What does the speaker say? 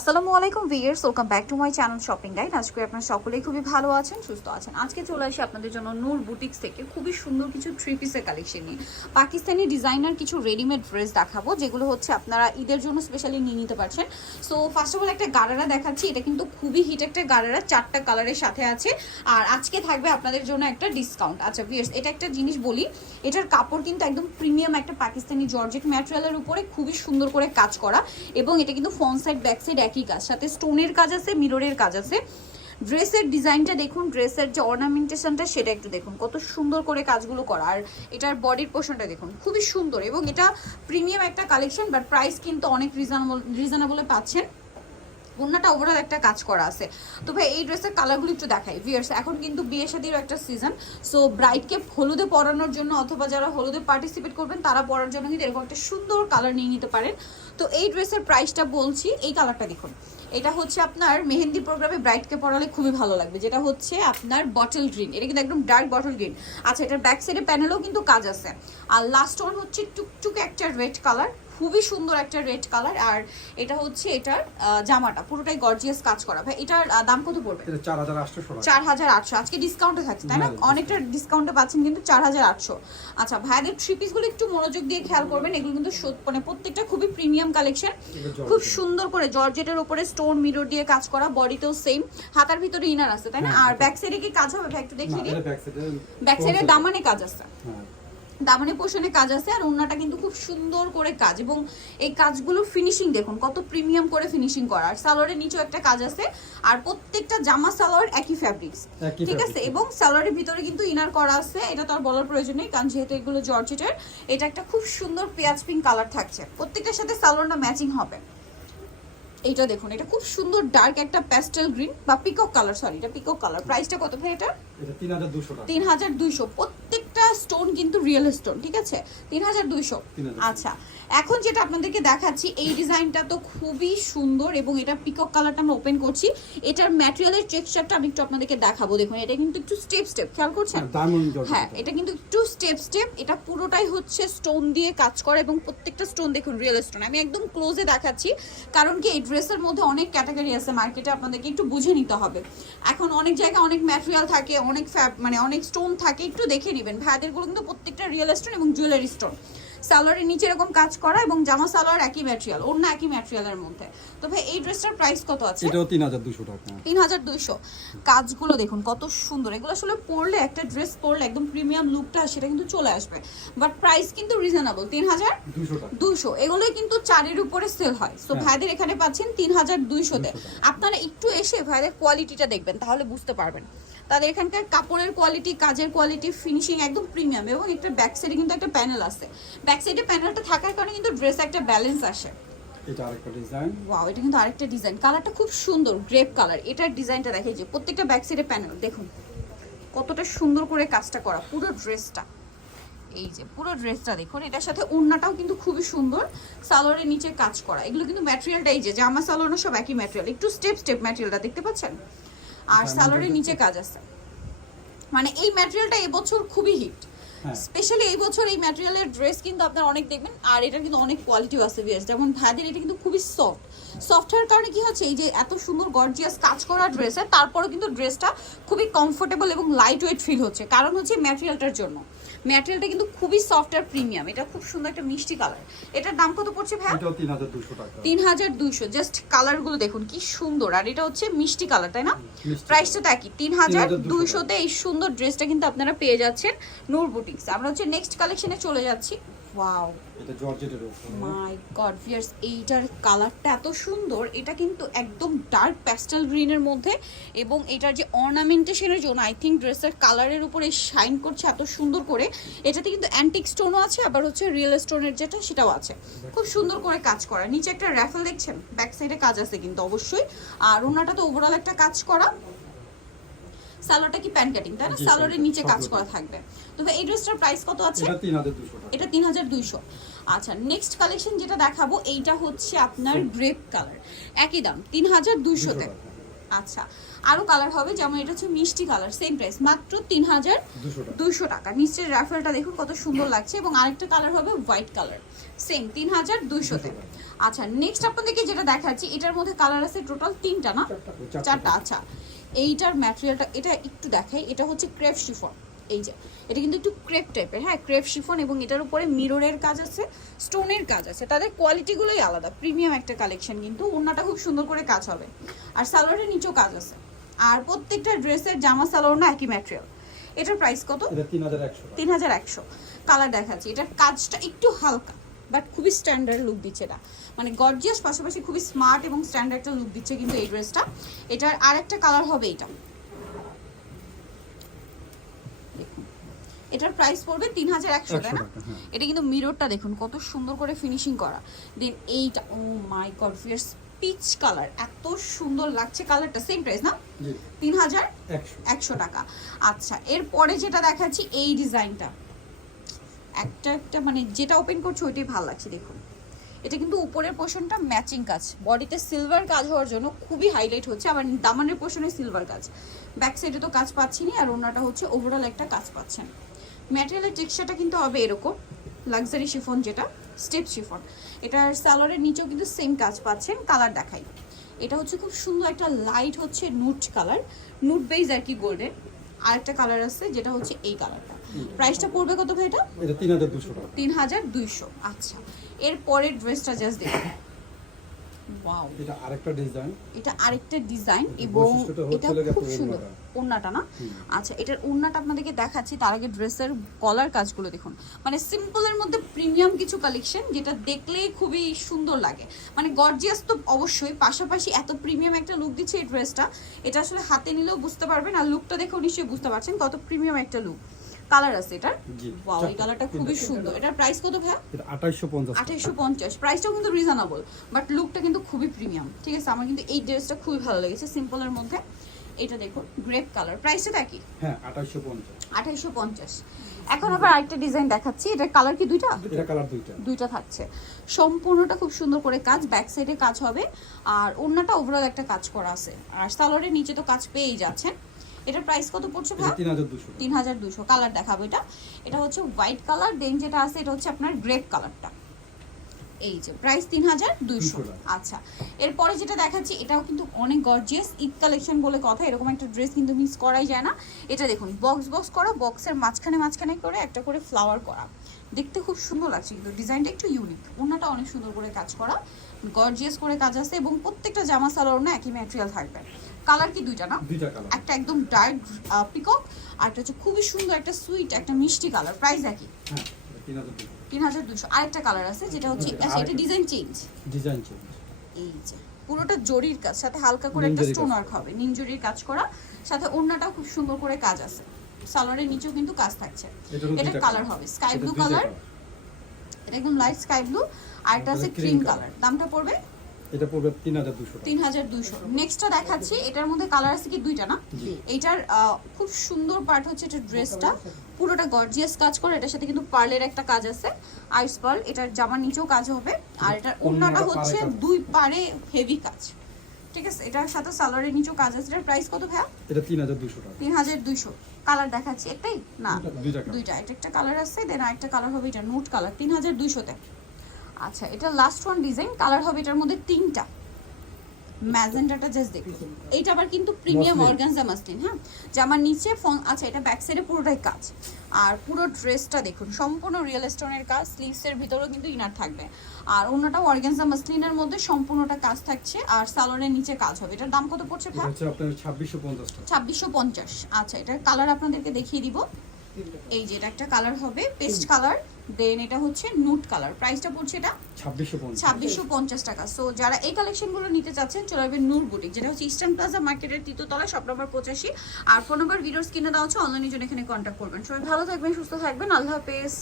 আসসালামু আলাইকুম viewers welcome back to my channel shopping guide. আজকে আপনারা সকলেই খুবই ভালো আছেন, সুস্থ আছেন। আজকে চলে আসি আপনাদের জন্য নূর বুটিক্স থেকে। খুবই সুন্দর কিছু থ্রি পিসের কালেকশন নিয়ে। পাকিস্তানি ডিজাইনার কিছু রেডিমেড ড্রেস দেখাবো, যেগুলো হচ্ছে আপনারা ঈদের জন্য স্পেশালি নিয়ে নিতে পারছেন। সো ফার্স্ট অফ অল একটা গারারা দেখাচ্ছি। এটা কিন্তু খুবই হিট একটা গারারা, চারটা কালারের সাথে আছে। আর আজকে থাকবে আপনাদের জন্য একটা ডিসকাউন্ট আচ্ছা ভিয়ার্স এটা একটা জিনিস বলি, এটার কাপড় কিন্তু একদম প্রিমিয়াম একটা পাকিস্তানি জর্জেট ম্যাটেরিয়ালের উপরে খুবই সুন্দর করে কাজ করা। এবং এটা কিন্তু ফ্রন্ট সাইড ব্যাক সাইড একই কাজ, সাথে স্টোনের কাজ আছে, মিররের কাজ আছে। ড্রেসের ডিজাইনটা দেখুন, ড্রেসের যে অর্নামেন্টেশনটা সেটা একটু দেখুন, কত সুন্দর করে কাজগুলো করা। আর এটার বডির পোর্শনটা দেখুন, খুবই সুন্দর এবং এটা প্রিমিয়াম একটা কালেকশন, বাট প্রাইস কিন্তু অনেক রিজনেবল, রিজনেবলে পাচ্ছেন। ওনাটা ওভারঅল একটা কাজ করা আছে। তো ভাই, এই ড্রেসের কালারগুলো একটু দেখাই। ভিয়ার্স এখন কিন্তু বিয়ে শাদির একটা সিজন সো ব্রাইডকে হলুদে পরানোর জন্য অথবা যারা হলুদে পার্টিসিপেট করবেন, তারা পরার জন্য কিন্তু এরকম একটা সুন্দর কালার নিয়ে নিতে পারেন। তো এই ড্রেসের প্রাইসটা বলছি, এই কালারটা দেখুন। এটা হচ্ছে আপনার মেহেন্দি প্রোগ্রামে ব্রাইটকে পরালে খুবই ভালো লাগবে। যেটা হচ্ছে আপনার বটল গ্রিন এটা কিন্তু একদম ডার্ক বটল গ্রিন আচ্ছা এটার ব্যাক সাইডে প্যানেলও কিন্তু কাজ আছে। আর লাস্ট ওয়ান হচ্ছে টুকটুক একটা রেড কালার খুবই সুন্দর একটা রেড কালার আর এটা হচ্ছে এটার জামাটা পুরোটাই গর্জিয়াস কাজ করা। ভাই এটার দাম কত পড়বে? চার হাজার আটশো আজকে ডিসকাউন্টে থাকছে তাই না? হ্যাঁ, অনেকটা ডিসকাউন্টে পাচ্ছেন কিন্তু চার হাজার আটশো। আচ্ছা ভাইয়াদের থ্রি পিসগুলো একটু মনোযোগ দিয়ে খেয়াল করবেন এগুলো কিন্তু মানে প্রত্যেকটা খুবই প্রিমিয়াম কালেকশন খুব সুন্দর করে জর্জেটের উপরে স্টোন মিরর দিয়ে কাজ করা বডিতেও সেম হাতার ভিতরে ইনার আছে তাই না? হ্যাঁ, আর ব্যাক সাইডে কি কাজ হবে ভাই একটু দেখিয়ে দিই? ব্যাক সাইডে দামানে কাজ আছে। হ্যাঁ, দামানে পোষণে কাজ আছে আর ওনাটা কিন্তু খুব সুন্দর করে কাজ এবং এই কাজগুলো ফিনিশিং দেখুন কত প্রিমিয়াম করে ফিনিশিং করা। আর সালোয়ারের নিচেও একটা কাজ আছে আর প্রত্যেকটা জামা সালোয়ার একই ফ্যাব্রিক্স ঠিক আছে? এবং সালোয়ারের ভিতরে কিন্তু ইনার করা আছে এটা তো আর বলার প্রয়োজন নেই কারণ যেহেতু এগুলো জর্জেটের এটা একটা খুব সুন্দর পেঁয়াজ পিঙ্ক কালার থাকছে। প্রত্যেকটার সাথে সালোয়ারটা ম্যাচিং হবে। এইটা দেখুন এটা খুব সুন্দর ডার্ক একটা প্যাস্টেল গ্রিন বা পিকক কালার সরি এটা পিকক কালার প্রাইসটা কত ভাই এটা? এটা তিন হাজার দুইশো। প্রত্যেকটা স্টোন কিন্তু রিয়েল স্টোন ঠিক আছে? তিন হাজার দুইশো। আচ্ছা এখন যেটা আপনাদেরকে দেখাচ্ছি এই ডিজাইনটা তো খুবই সুন্দর এবং এটা পিকক কালারটা আমরা ওপেন করছি। এটার ম্যাটেরিয়ালের টেক্সচারটা আমি একটু আপনাদেরকে দেখাবো। দেখুন এটা কিন্তু একটু স্টেপ স্টেপ খেয়াল করছেন? হ্যাঁ এটা কিন্তু একটু স্টেপ স্টেপ এটা পুরোটাই হচ্ছে স্টোন দিয়ে কাজ করে এবং প্রত্যেকটা স্টোন দেখুন রিয়েল স্টোন আমি একদম ক্লোজে দেখাচ্ছি কারণ কি এই ড্রেসের মধ্যে অনেক ক্যাটাগরি আছে মার্কেটে আপনাদেরকে একটু বুঝে নিতে হবে। এখন অনেক জায়গায় অনেক ম্যাটেরিয়াল থাকে অনেক ফ্যাব মানে অনেক স্টোন থাকে একটু দেখে নেবেন। ভাইদেরগুলো কিন্তু প্রত্যেকটা রিয়েল স্টোন এবং জুয়েলারি স্টোন সালোয়ারের নিচে এরকম কাজ করা এবং জামা সালোয়ার একই ম্যাটেরিয়াল অন্য একই ম্যাটেরিয়ালের মধ্যে। তো ভাই এই ড্রেসটার প্রাইস কত আছে? এটাও তিন হাজার দুশো টাকা। তিন হাজার দুইশো। কাজগুলো দেখুন কত সুন্দর। এগুলো আসলে পরলে একটা ড্রেস পরলে একদম প্রিমিয়াম লুকটা সেটা কিন্তু চলে আসবে। বাট প্রাইস কিন্তু রিজনেবল তিন হাজার দুশো টাকা। দুইশো। এগুলোই কিন্তু চারের উপরে সেল হয়। সো হ্যাঁ। ভাইদের এখানে পাচ্ছেন তিন হাজার দুইশোতে। আপনারা একটু এসে ভাইদের কোয়ালিটিটা দেখবেন তাহলে বুঝতে পারবেন। তাদের এখানকার কাপড়ের কোয়ালিটি কাজের কোয়ালিটি ফিনিশিং একদম প্রিমিয়াম এবং একটা ব্যাক সাইডে কিন্তু একটা প্যানেল আছে। ব্যাক সাইডে প্যানেলটা থাকার কারণে কিন্তু ড্রেস একটা ব্যালেন্স আসে। এটা আরেকটা ডিজাইন ওয়াও এটা কিন্তু আরেকটা ডিজাইন কালারটা খুব সুন্দর গ্রেপ কালার এটার ডিজাইনটা দেখে যে প্রত্যেকটা ব্যাক সাইডে প্যানেল দেখুন কতটা সুন্দর করে কাজটা করা পুরো ড্রেসটা এই যে পুরো ড্রেসটা দেখুন এটার সাথে ওড়নাটাও কিন্তু খুবই সুন্দর। সালোয়ারের নিচে কাজ করা। এগুলো কিন্তু ম্যাটেরিয়ালটা এই যে জামা সালোয়ারও সব একই ম্যাটেরিয়াল একটু স্টেপ স্টেপ ম্যাটেরিয়ালটা দেখতে পাচ্ছেন? আর স্যালারির সালোয়ারের নিচে কাজ আছে। মানে এই ম্যাটেরিয়ালটা এবছর খুবই হিট হ্যাঁ। স্পেশালি এই বছর এই ম্যাটেরিয়ালের ড্রেস কিন্তু আপনারা অনেক দেখবেন আর এটা কিন্তু অনেক কোয়ালিটিও আছে বিয়ার যেমন ভাইদের এটা কিন্তু খুবই সফট সফট হওয়ার কারণে কি হচ্ছে? এই যে এত সুন্দর গর্জিয়াস কাজ করা ড্রেসের তারপরেও কিন্তু ড্রেসটা খুবই কমফোর্টেবল এবং লাইট ওয়েট ফিল হচ্ছে। কারণ হচ্ছে ম্যাটেরিয়ালটার জন্য। ম্যাটেরিয়ালটা কিন্তু খুবই সফট আর প্রিমিয়াম এটা খুব সুন্দর একটা মিষ্টি কালার এটার দাম কত পড়ছে ভাই তিন হাজার দুইশো জাস্ট কালারগুলো দেখুন কি সুন্দর। আর এটা হচ্ছে মিষ্টি কালার তাই না? প্রাইসটা তো একই। তিন হাজার দুইশোতে এই সুন্দর ড্রেসটা কিন্তু আপনারা পেয়ে যাচ্ছেন নূর বুটিক্স আমরা হচ্ছে নেক্সট কালেকশনে চলে যাচ্ছি। ওয়াও এটা জর্জেটের উপরে মাই গড ভিয়ার্স এইটার কালারটা এত সুন্দর এটা কিন্তু একদম ডার্ক প্যাস্টেল গ্রিনের মধ্যে এবং এটার যে অর্নামেন্টেশনের জন্য আই থিঙ্ক ড্রেসের কালারের উপরে শাইন করছে এত সুন্দর করে। এটাতে কিন্তু অ্যান্টিক স্টোনও আছে আবার হচ্ছে রিয়েল স্টোনের যেটা সেটাও আছে। খুব সুন্দর করে কাজ করা। নিচে একটা র্যাফেল দেখছেন? ব্যাক সাইডে কাজ আছে কিন্তু অবশ্যই। আর ওনাটা তো ওভারঅল একটা কাজ করা। সালোয়ারটা কি প্যান কাটিং তাই না? সালোয়ারের নিচে কাজ করা থাকবে। তো এই ড্রেসটার প্রাইস কত আছে? এটা তিন হাজার দুইশো। আচ্ছা নেক্সট কালেকশন যেটা দেখাবো এইটা হচ্ছে আপনার গ্রেপ কালার একই দাম তিন হাজার দুইশোতে। আচ্ছা আরও কালার হবে যেমন এটা হচ্ছে মিষ্টি কালার সেম প্রাইস মাত্র তিন হাজার দুইশো টাকা। নিচের রাফেলটা দেখুন কত সুন্দর লাগছে। এবং আরেকটা কালার হবে হোয়াইট কালার সেম তিন হাজার দুইশোতে। আচ্ছা নেক্সট আপনাদেরকে যেটা দেখাচ্ছি এটার মধ্যে কালার আছে টোটাল তিনটা না। চারটা আচ্ছা। এইটার ম্যাটেরিয়ালটা এটা একটু দেখাই এটা হচ্ছে ক্রেপ শিফন এই যে এটা কিন্তু একটু ক্রেপ টাইপের হ্যাঁ ক্রেপ শিফন এবং এটার উপরে মিররের কাজ আছে স্টোনের কাজ আছে। তাদের কোয়ালিটিগুলোই আলাদা প্রিমিয়াম একটা কালেকশন কিন্তু ওড়নাটা খুব সুন্দর করে কাজ হবে। আর সালোয়ারের নিচেও কাজ আছে। আর প্রত্যেকটা ড্রেসের জামা সালোয়ার না একই ম্যাটেরিয়াল এটার প্রাইস কত? তিন হাজার একশো। কালার দেখাচ্ছি এটার কাজটা একটু হালকা বাট খুবই স্ট্যান্ডার্ড লুক দিচ্ছে এটা। মানে গর্জিয়াস পাশাপাশি খুবই স্মার্ট এবং স্ট্যান্ডার্ড একটা লুক দিচ্ছে কিন্তু এই ড্রেসটা এটার আর একটা কালার হবে এটা। এটার প্রাইস পড়বে তিন হাজার একশো তাই না হ্যাঁ। এটা কিন্তু মিররটা দেখুন কত সুন্দর করে ফিনিশিং করা। দেন এইটা ও my God fierce peach colour এত সুন্দর লাগছে কালারটা সেম প্রাইস না? তিন হাজার একশো একশো। টাকা। আচ্ছা এরপরে যেটা দেখাচ্ছি এই ডিজাইনটা একটা একটা মানে যেটা ওপেন করছে ওইটাই ভালো লাগছে দেখুন। এটা কিন্তু উপরের পোর্শনটা ম্যাচিং কাজ। বডিতে সিলভার কাজ হওয়ার জন্য খুবই হাইলাইট হচ্ছে। আবার দামানের পোর্শনে সিলভার কাজ। ব্যাক সাইডে তো কাজ পাচ্ছি না আর ওনাটা হচ্ছে ওভারঅল একটা কাজ পাচ্ছেন। ম্যাটেরিয়ালের টেক্সচারটা কিন্তু হবে এরকম লাক্সারি শিফন যেটা স্টেপ শিফন এটার স্যালোয়ারের নিচেও কিন্তু সেম কাজ পাচ্ছেন কালার দেখাই। এটা হচ্ছে খুব সুন্দর একটা লাইট হচ্ছে নুট কালার নুট বেজ আর কি গোল্ডেন আরেকটা কালার আছে যেটা হচ্ছে এই কালারটা প্রাইসটা পড়বে কত ভাই এটা এটা তিন হাজার দুশো টাকা। তিন হাজার দুইশো। আচ্ছা। এর পরের ড্রেসটা জাস্ট দেখুন। ওয়াও এটা আরেকটা ডিজাইন এটা আরেকটা ডিজাইন এবং এটা খুব সুন্দর। ওড়নাটা। ওড়নাটা না? আচ্ছা এটার ওড়নাটা আপনাদেরকে দেখাচ্ছি তার আগে ড্রেসের গলার কাজগুলো দেখুন। মানে সিম্পলের মধ্যে প্রিমিয়াম কিছু কালেকশন যেটা দেখলেই খুবই সুন্দর লাগে। মানে গর্জিয়াস তো অবশ্যই পাশাপাশি এত প্রিমিয়াম একটা লুক দিচ্ছে এই ড্রেসটা এটা আসলে হাতে নিলেও বুঝতে পারবেন আর লুকটা দেখেও নিশ্চয়ই বুঝতে পারছেন কত প্রিমিয়াম একটা লুক কালার আছে এটার? ওয়াও এই কালারটা খুবই সুন্দর। এটার প্রাইস কত এটা টাকা। আঠাইশো পঞ্চাশ। প্রাইসটাও কিন্তু রিজনেবল বাট লুকটা কিন্তু খুবই প্রিমিয়াম ঠিক আছে আমার কিন্তু এই ড্রেসটা খুবই ভালো লেগেছে সিম্পলের মধ্যে। এটা দেখুন গ্রেপ কালার প্রাইসটা একই? হ্যাঁ আঠাইশশো পঞ্চাশ। আঠাইশো পঞ্চাশ। এখন আবার আরেকটা ডিজাইন দেখাচ্ছি। এটার কালার কি দুইটা? এটা কালার দুইটা। দুইটা থাকছে। সম্পূর্ণটা খুব সুন্দর করে কাজ ব্যাক সাইডে কাজ হবে। আর অন্যটা ওভারঅল একটা কাজ করা আছে। আর সালোয়ারের নিচে তো কাজ পেয়েই যাচ্ছেন। এটার প্রাইস কত পড়ছে ভাই? তিন হাজার দুশো। টাকা তিন হাজার দুশো কালার দেখাবো এটা। এটা হচ্ছে হোয়াইট কালার দেন যেটা আছে এটা হচ্ছে আপনার গ্রেপ কালারটা এই যে প্রাইস তিন হাজার দুইশো আচ্ছা এরপরে যেটা দেখাচ্ছি এটাও কিন্তু অনেক গর্জিয়াস ঈদ কালেকশন বলে কথা এরকম একটা ড্রেস কিন্তু মিস করাই যায় না। এটা দেখুন বক্স বক্স করা বক্সের মাঝখানে মাঝখানে করে একটা করে ফ্লাওয়ার করা। দেখতে খুব সুন্দর লাগছে কিন্তু ডিজাইনটা একটু ইউনিক ওনাটা অনেক সুন্দর করে কাজ করা গর্জিয়াস করে কাজ আছে এবং প্রত্যেকটা জামা সালোয়ার না একই ম্যাটেরিয়াল থাকবে। কালার কি দুইটা না? দুইটা কালার একটা একদম ডার্ক পিকক আর একটা হচ্ছে খুবই সুন্দর একটা সুইট একটা মিষ্টি কালার প্রাইস একই। হ্যাঁ এটা তিন হাজার দুশো তিন হাজার দুশো আরেকটা কালার আছে যেটা হচ্ছে এটা ডিজাইন চেঞ্জ ডিজাইন চেঞ্জ এই যে পুরোটা জরির কাজ সাথে হালকা করে একটা স্টোন। ওয়ার্ক হবে নিমজরির কাজ করা সাথে ওড়নাটাও খুব সুন্দর করে কাজ আছে। সালোয়ারের নিচেও কিন্তু কাজ থাকছে। এটা কালার হবে স্কাই ব্লু কালার এটা একদম লাইট স্কাই ব্লু আর একটা আছে এটা ক্রিম কালার দামটা পড়বে এটা পড়বে তিন হাজার দুশো টাকা। তিন হাজার দুইশো নেক্সটটা দেখাচ্ছি এটার মধ্যে কালার আছে কি দুইটা না? আহ, খুব সুন্দর পার্ট হচ্ছে এটা ড্রেসটা পুরোটা গর্জিয়াস কাজ করে এটার সাথে কিন্তু পার্লের একটা কাজ আছে আইস পার্ল এটার জামার নিচেও কাজ হবে। আর এটার অন্যটা অন্যটা হচ্ছে দুই পারে হেভি কাজ। ঠিক আছে? এটার সাথে সালোয়ারের নিচেও কাজ আছে। এটার প্রাইস কত ভাইয়া? এটা তিন হাজার দুশো টাকা। তিন হাজার দুইশো। কালার দেখাচ্ছি একটাই? না? দুইটা দুইটা এটা একটা কালার আছে দেন আরেকটা কালার হবে এটা নোট কালার তিন হাজার দুইশোতে। আচ্ছা এটা লাস্ট ওয়ান ডিজাইন কালার হবে এটার মধ্যে তিনটা। ম্যাজেন্টাটা জাস্ট দেখুন। এইটা আবার কিন্তু প্রিমিয়াম। অর্গানজা মাসলিন হ্যাঁ? জামার নিচে ফোন আচ্ছা এটা ব্যাক সাইডে পুরোটাই কাজ। আর পুরো ড্রেসটা দেখুন সম্পূর্ণ রিয়েল স্টোনের কাজ স্লিভসের ভিতরেও কিন্তু ইনার থাকবে। আর অন্যটাও অর্গানজা মাসলিনের মধ্যে সম্পূর্ণটা কাজ থাকছে আর সালোয়ারের নিচে কাজ হবে। এটার দাম কত পড়ছে ছাব্বিশশো পঞ্চাশ টাকা। ছাব্বিশশো পঞ্চাশ। আচ্ছা এটার কালার আপনাদেরকে দেখিয়ে দিব। এই যে এটা একটা কালার হবে পেস্ট কালার দেন এটা হচ্ছে নুট কালার প্রাইসটা পড়ছে এটা ছাব্বিশশো পঞ্চাশ। টাকা। সো যারা এই কালেকশনগুলো নিতে চাচ্ছেন চলে আসবেন নূর বুটিক যেটা হচ্ছে ইস্টার্ন প্লাজা মার্কেটের তৃতীয়তলা শপ নম্বর পঁচাশি। আর ফোন নম্বর ভিডিওস কিনে দেওয়া হচ্ছে অনলাইনের জন্য এখানে কন্ট্যাক্ট করবেন। সবাই ভালো থাকবেন সুস্থ থাকবেন আল্লাহ হাফেজ।